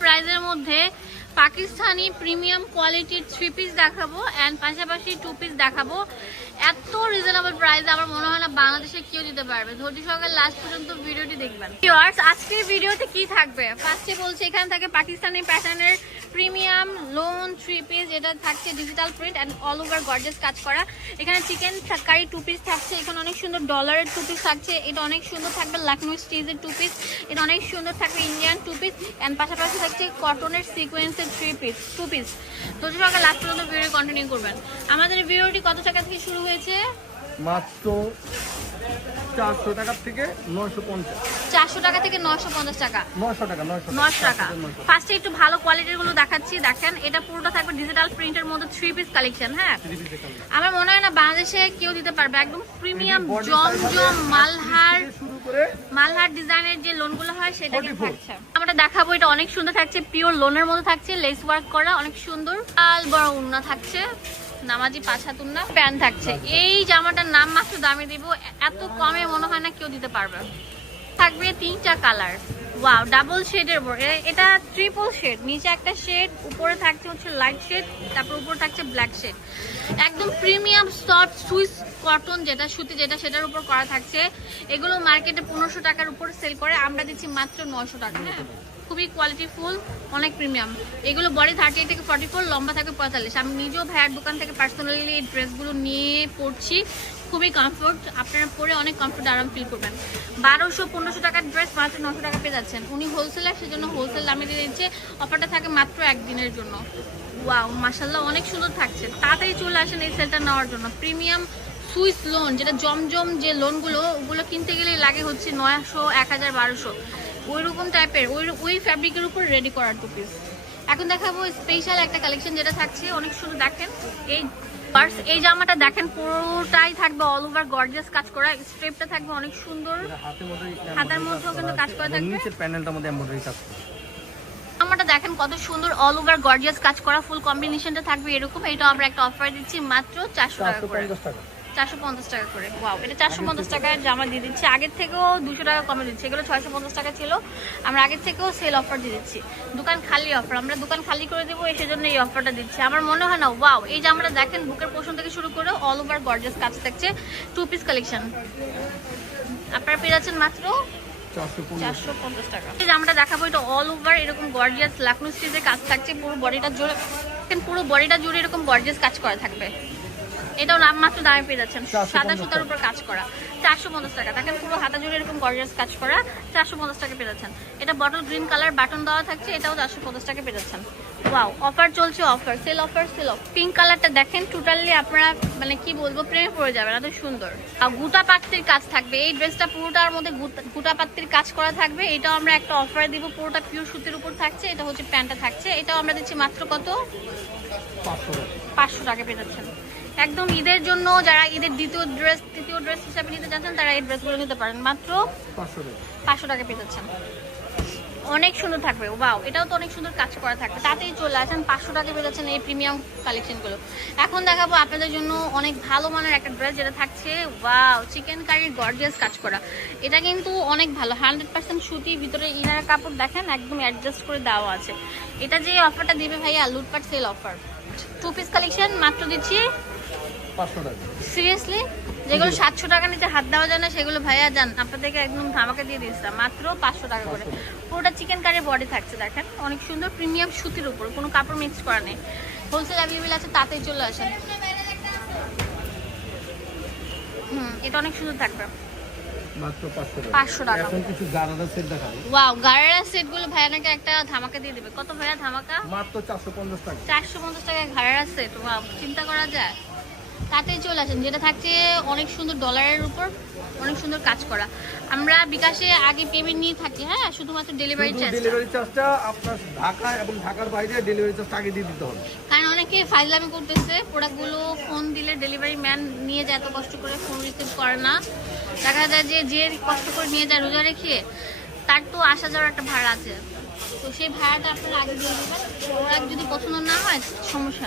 প্রাইজের মধ্যে পাকিস্তানি প্রিমিয়াম কোয়ালিটির 3 পিস দেখাবো এন্ড পাশাপাশি 2 পিস দেখাবো। এত রিজনেবল প্রাইস আমার মনে হয় না বাংলাদেশে কেউ দিতে পারবে। ধৈর্য সহকারে লাস্ট পর্যন্ত ভিডিওটি দেখবেন। ভিউয়ার্স, আজকের ভিডিওতে কি থাকবে ফার্স্টে বলছি, এখানে থাকে পাকিস্তানি প্যাটার্নের প্রিমিয়াম লোন 3 পিস, এটা থাকছে digital print and all over gorgeous কাজ করা। এখানে চিকেন কারি 2 পিস থাকছে, এখানে অনেক সুন্দর ডলারের 2 পিস থাকছে, এটা অনেক সুন্দর থাকবে লাখনৌ স্টিচের 2 পিস, এটা অনেক সুন্দর থাকবে ইন্ডিয়ান 2 পিস এন্ড পাশাপাশি থাকছে কটনের সিকোয়েন্সের 2 পিস। ধৈর্য সহকারে লাস্ট পর্যন্ত ভিডিও কন্টিনিউ করবেন। আমাদের ভিডিওটি কত টাকা থেকে শুরু হয়েছে? মাত্র 400 টাকা থেকে 950। 400 টাকা থেকে 950 টাকা। 900 টাকা। ফার্স্টে একটু ভালো কোয়ালিটির গুলো দেখাচ্ছি। দেখেন, এটা পুরোটা থাকবে ডিজিটাল প্রিন্টের মধ্যে 3 পিস কালেকশন। হ্যাঁ, আমার মনে হয় না বাংলাদেশে কেউ দিতে পারবে। একদম প্রিমিয়াম জমজম মালহার ডিজাইনের যে লোনগুলো হয় সেটা কিন্তু থাকছে। আমরা দেখাবো, এটা অনেক সুন্দর থাকছে, পিওর লোনের মধ্যে থাকছে, লেস ওয়ার্ক করা, অনেক সুন্দর লাল বড় উন্না থাকছে, নামাজি 5 হাত উন্না প্যান্ট থাকছে। এই জামাটার নাম মাত্র দামে দিব, এত কমে মনে হয় না কেউ দিতে পারবে। থাকবে 3টা কালার, ওয়াও, ডাবল শেডের উপর, এটা ট্রিপল শেড, নিচে একটা শেড, উপরে থাকছে হচ্ছে লাইট শেড, তারপর উপরে থাকছে ব্ল্যাক শেড। একদম প্রিমিয়াম সফট সুইস কটন যেটা সুতি যেটা সেটার উপর করা থাকছে। এগুলো মার্কেটে 1500 টাকার উপর সেল করে, আমরা দিচ্ছি মাত্র 900 টাকা। হ্যাঁ, খুবই কোয়ালিটি ফুল, অনেক প্রিমিয়াম। এগুলো বডি 38 থেকে 44, লম্বা থাকে 45। আমি নিজেও ভাইয়ের দোকান থেকে পার্সোনালি এই ড্রেসগুলো নিয়ে পরছি, খুবই কমফোর্ট, আপনারা পরে অনেক কমফোর্ট আরাম ফিল করবেন। 1200-1500 টাকার ড্রেস মাত্র 900 টাকা পেয়ে যাচ্ছেন। উনি হোলসেলার, সেজন্য হোলসেল দামে দিয়ে দিচ্ছে। অফারটা থাকে মাত্র একদিনের জন্য। ওয়াও, মাশাআল্লাহ, অনেক সুন্দর থাকছে। তাড়াতাড়ি চলে আসেন এই সেলটা নেওয়ার জন্য। প্রিমিয়াম সুইস লোন, যেটা জমজম যে লোনগুলো, ওগুলো কিনতে গেলে লাগে হচ্ছে 900, 1000, 1200, ওই রকম টাইপের ওই ফ্যাব্রিকের উপর রেডি করার 2 পিস। এখন দেখাবো স্পেশাল একটা কালেকশন যেটা থাকছে অনেক সুন্দর। দেখেন এই জামাটা দেখেন, পুরোটাই থাকবে অল ওভার গর্জিয়াস কাজ করা, স্ট্রিপটা থাকবে অনেক সুন্দর, হাতের মধ্যেও কিন্তু কাজ করা থাকবে, নিচের প্যানেলটার মধ্যে এমব্রয়ডারি কাজ করা। জামাটা দেখেন কত সুন্দর, অল ওভার গর্জিয়াস কাজ করা, ফুল কম্বিনেশনটা থাকবে এরকম। এটা আমরা একটা অফার দিচ্ছি মাত্র 400 টাকা করে, 450 টাকা করে। ওয়াও, এটা 450 টাকার জামা দিয়ে দিচ্ছি। আগের থেকেও 200 টাকা কমে দিচ্ছি, এগুলো 650 টাকা ছিল, আমরা আগের থেকেও সেল অফার দিয়ে দিচ্ছি। দোকান খালি অফার, আমরা দোকান খালি করে দেবো, সেজন্য এই অফারটা দিচ্ছি। আমার মনে হয় না, ওয়াও, এই জামাটা দেখেন, বুকের পোর্শন থেকে শুরু করে অল ওভার গর্জিয়াস কাজ থাকছে, 2 পিস কালেকশন। আপনারা পেয়ে যাচ্ছেন মাত্র 450 টাকা। এই জামাটা দেখাবো, এটা অল ওভার এরকম গর্জিয়াস লাখনৌ স্টিচের কাজ থাকছে, পুরো বডিটা জুড়ে এরকম গর্জিয়াস কাজ করা থাকবে। এটাও নাম মাত্র দামে পেয়ে যাচ্ছেন, সাদা সুতার উপর কাজ করা, 450 টাকা। দেখেন, পুরো হাতা জুড়ে এরকম গর্জিয়াস কাজ করা, 450 টাকা পেয়ে যাচ্ছেন। এটা বটল গ্রিন কালার বাটন দেওয়া থাকছে, এটাও 450 টাকা পেয়ে যাচ্ছেন। ওয়াও, অফার চলছে, offer sale offer sale off. Pink কালারটা দেখেন, টোটালি আপনারা মানে কি বলবো, প্রেমে পড়ে যাবেন, এত সুন্দর। আর গুটা পাত্তির কাজ থাকবে, এই ড্রেসটা পুরোটার মধ্যে গুটা পাত্তির কাজ করা থাকবে। এটাও আমরা একটা অফার দিব, পুরোটা পিওর সুতির উপর থাকছে। এটা হচ্ছে প্যান্টটা থাকছে, এটাও আমরা দিচ্ছি মাত্র কত? 500 টাকা পেয়ে যাচ্ছেন। একদম ঈদের জন্য, যারা ঈদের তৃতীয় ড্রেস হিসাবে নিতে চাচ্ছেন, তারা এই ড্রেসগুলো নিতে পারেন, মাত্র 500 টাকা পেয়ে যাচ্ছেন। অনেক সুন্দর থাকবে। ওয়াও, এটাও তো অনেক সুন্দর কাজ করা থাকবে। তাতেই চলে আসেন, 500 টাকা পেয়ে যাচ্ছেন এই প্রিমিয়াম কালেকশনগুলো। এখন দেখাবো আপনাদের জন্য অনেক ভালো মানের একটা ড্রেস, যেটা থাকছে ওয়াও, চিকেন কারির গর্জিয়াস কাজ করা। এটা কিন্তু অনেক ভালো, 100% সুতি, ভিতরে ইনার কাপড় দেখেন একদম অ্যাডজাস্ট করে দেওয়া আছে। এটা যে অফারটা দিবে ভাইয়া, লুটপাট সেল অফার। 2 পিস কালেকশন মাত্র দিচ্ছি 500 টাকা। সিরিয়াসলি, যেগুলো 700 টাকা নিচে হাত দেওয়া যায় না, সেগুলো ভাইয়া যান, আপনাদেরকে একদম ধামাকা দিয়ে দিচ্ছিলাম মাত্র 500 টাকা করে। পুরোটা চিকেন কারি বডি থাকছে, দেখেন অনেক সুন্দর, প্রিমিয়াম সুতির উপর, কোনো কাপড় মিক্স করা নেই। হোলসেল অ্যাভেলেবেল আছে, তাতেই চলে আসেন। এটা অনেক সুন্দর থাকবে, মাত্র 500 টাকা। এখন কিছু গারারা সেট দেখাবো। ওয়াও, গারারা সেটগুলো ভাইয়া নাকি একটা ধামাকা দিয়ে দিবে। কত ভাইয়া ধামাকা? মাত্র 450 টাকা। 450 টাকায় গারারা সেট, ওয়াও, চিন্তা করা যায়। তাতেই চলে আসেন, যেটা থাকছে অনেক সুন্দর ডলারের উপর, অনেক সুন্দর কাজ করা। আমরা বিকাশে আগে পেমেন্ট নিয়ে থাকি, হ্যাঁ, শুধুমাত্র ডেলিভারি চার্জটা আপনার ঢাকা এবং ঢাকার বাইরে ডেলিভারি চার্জ আগে দিয়ে দিতে হবে। কারণ অনেকে ফাইজলামি করতেছে, প্রোডাক্টগুলো ফোন দিলে ডেলিভারি ম্যান নিয়ে যায়, এত কষ্ট করে ফোন রিসিভ করে না। দেখা যায় যে কষ্ট করে নিয়ে যায় রোজা রেখে, তার তো আসা যাওয়ার একটা ভাড়া আছে, তো সেই ভাড়াটা আপনারা আগে দিয়ে দেবেন। প্রোডাক্ট যদি পছন্দ না হয় সমস্যা নেই।